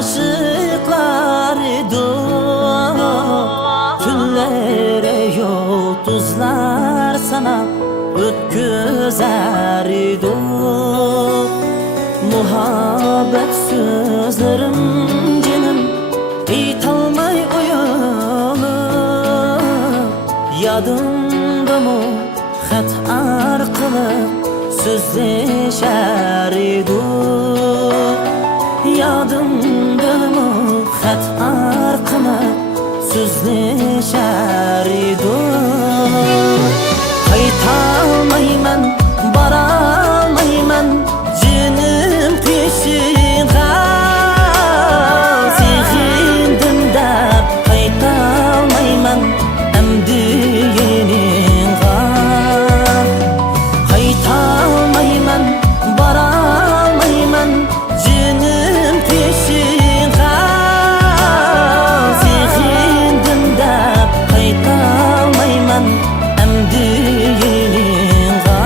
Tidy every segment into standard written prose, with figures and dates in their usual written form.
aşıklar idim. Tünlere yıldızlar sana ötküzer idim. Muhabbet sözlerim canım aytolmay uyunup, yadımda mı xat arqılı sözleşer idim. Yadımda mı xat arqılı sözleşer idim. Qaytolmayman, borolmayman jinim peshiga. Sevgindim deb qaytolmayman endi yeningga. Qaytolmayman, borolmayman jinim peshiga. Sevgindim deb qaytolmayman endi yeningga.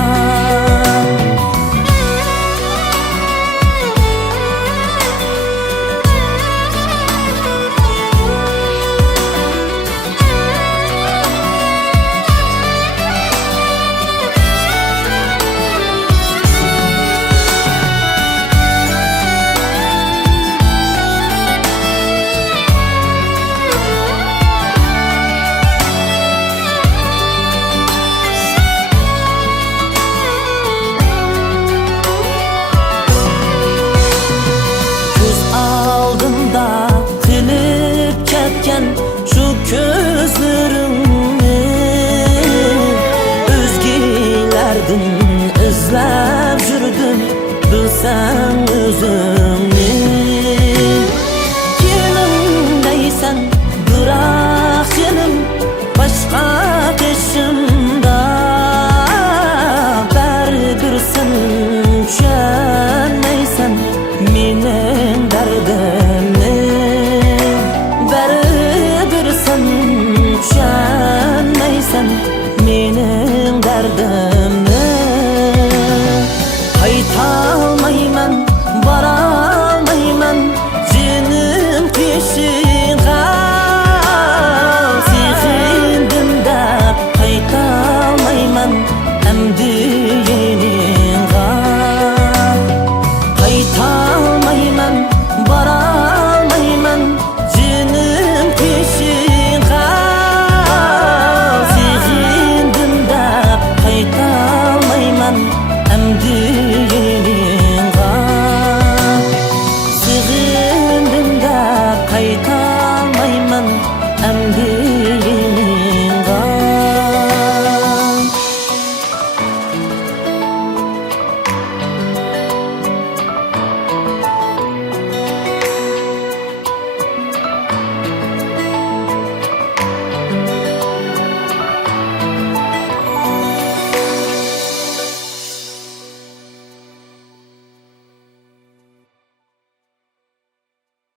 Qilib ketgan shu ko'zlarimni o'zgalardan izlab yurdim, bilsang o'zingni. Kelinmaysan biroq sening boshqa qishimda, baribir sen tushunmaysan mening dardimni. Baribir sen tushunmaysan mening dardimni. Qaytolmayman, borolmayman jinim peshiga. Sevgindim deb qaytolmayman endi yeningga. Qaytolmayman, borolmayman jinim peshiga. Sevgindim deb qaytolmayman endi yeningga. Sevgindim deb qaytolmayman endi